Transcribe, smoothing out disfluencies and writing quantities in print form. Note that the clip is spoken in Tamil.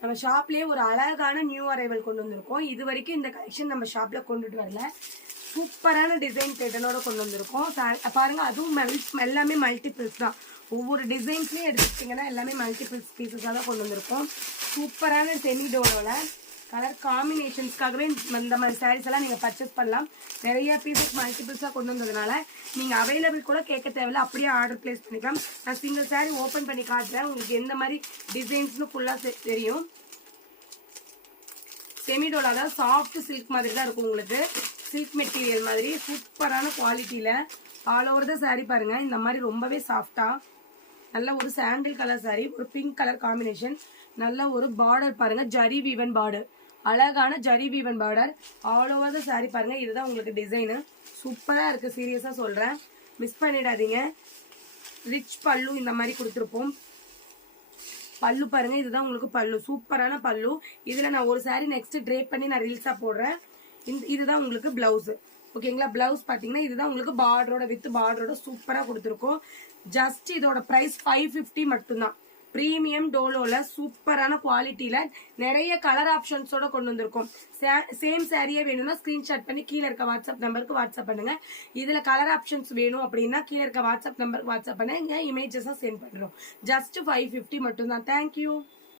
நம்ம ஷாப்லயே ஒரு அழகான நியூ அரைவல் கொண்டு வந்திருக்கோம். இது வரைக்கும் இந்த கலெக்ஷன் நம்ம ஷாப்ல கொண்டுட்டு வரல. சூப்பரான டிசைன் பேட்டர்னோட கொண்டு வந்திருக்கோம். பாருங்க, அதுவும் எல்லாமே மல்டிபிள்ஸ் தான். ஒவ்வொரு டிசைன்ஸ்லயும் எடுத்துக்கிட்டீங்கன்னா எல்லாமே மல்டிபிள்ஸ் பீசஸாக தான் கொண்டு வந்திருக்கோம். சூப்பரான செமி டோலோல கலர் காம்பினேஷன்ஸ்க்காகவே இந்த மாதிரி சாரீஸ் எல்லாம் நீங்கள் பர்ச்சேஸ் பண்ணலாம். நிறைய பீசஸ் மல்டிபிள்ஸாக கொண்டு வந்ததுனால நீங்கள் அவைலபிள் கூட கேட்க தேவையில்ல, அப்படியே ஆர்டர் பிளேஸ் பண்ணிக்கலாம். நான் சிங்கிள் சாரீ ஓப்பன் பண்ணி காட்டுறேன், உங்களுக்கு எந்த மாதிரி டிசைன்ஸ்னு ஃபுல்லாக தெரியும். செமிடோலா தான் சாஃப்ட் சில்க் மாதிரி தான் இருக்கும். உங்களுக்கு சில்க் மெட்டீரியல் மாதிரி சூப்பரான குவாலிட்டியில் ஆல் ஓவர் த சாரீ பாருங்க. இந்த மாதிரி ரொம்பவே சாஃப்டா நல்ல ஒரு சாண்டில் கலர் சாரீ, ஒரு பிங்க் கலர் காம்பினேஷன், நல்ல ஒரு பார்டர் பாருங்க, ஜரி வீவன் பார்டர், அழகான zari woven border all over the sari பாருங்க. இதுதான் உங்களுக்கு டிசைனு. சூப்பரா இருக்கு, சீரியஸா சொல்றேன், மிஸ் பண்ணிடாதீங்க. ரிச் பல்லு இந்த மாதிரி கொடுத்துருப்போம். பல்லு பாருங்க, இதுதான் உங்களுக்கு பல்லு, சூப்பரான பல்லு. இதுல நான் ஒரு சாரீ நெக்ஸ்ட் ட்ரேப் பண்ணி நான் ரீல்ஸா போடுறேன். இதுதான் உங்களுக்கு பிளவுஸ். ஓகேங்களா, பிளவுஸ் பாத்தீங்கன்னா இதுதான் உங்களுக்கு பார்டரோட வித் பார்டரோட சூப்பரா கொடுத்துருக்கோம். ஜஸ்ட் இதோட பிரைஸ் 550 மட்டும்தான். பிரீமியம் டோலோல சூப்பரான குவாலிட்டியில நிறைய கலர் ஆப்ஷன்ஸோட கொண்டு வந்திருக்கோம். சேம் சாரியே வேணும்னா ஸ்கிரீன்ஷாட் பண்ணி கீழே இருக்க வாட்ஸ்அப் நம்பருக்கு வாட்ஸ்அப் பண்ணுங்க. இதுல கலர் ஆப்ஷன்ஸ் வேணும் அப்படின்னா கீழே இருக்க வாட்ஸ்அப் நம்பருக்கு வாட்ஸ்அப் பண்ணுங்க, இமேஜஸா சென்ட் பண்றோம். ஜஸ்ட் 550 மட்டும்தான். தேங்க்யூ.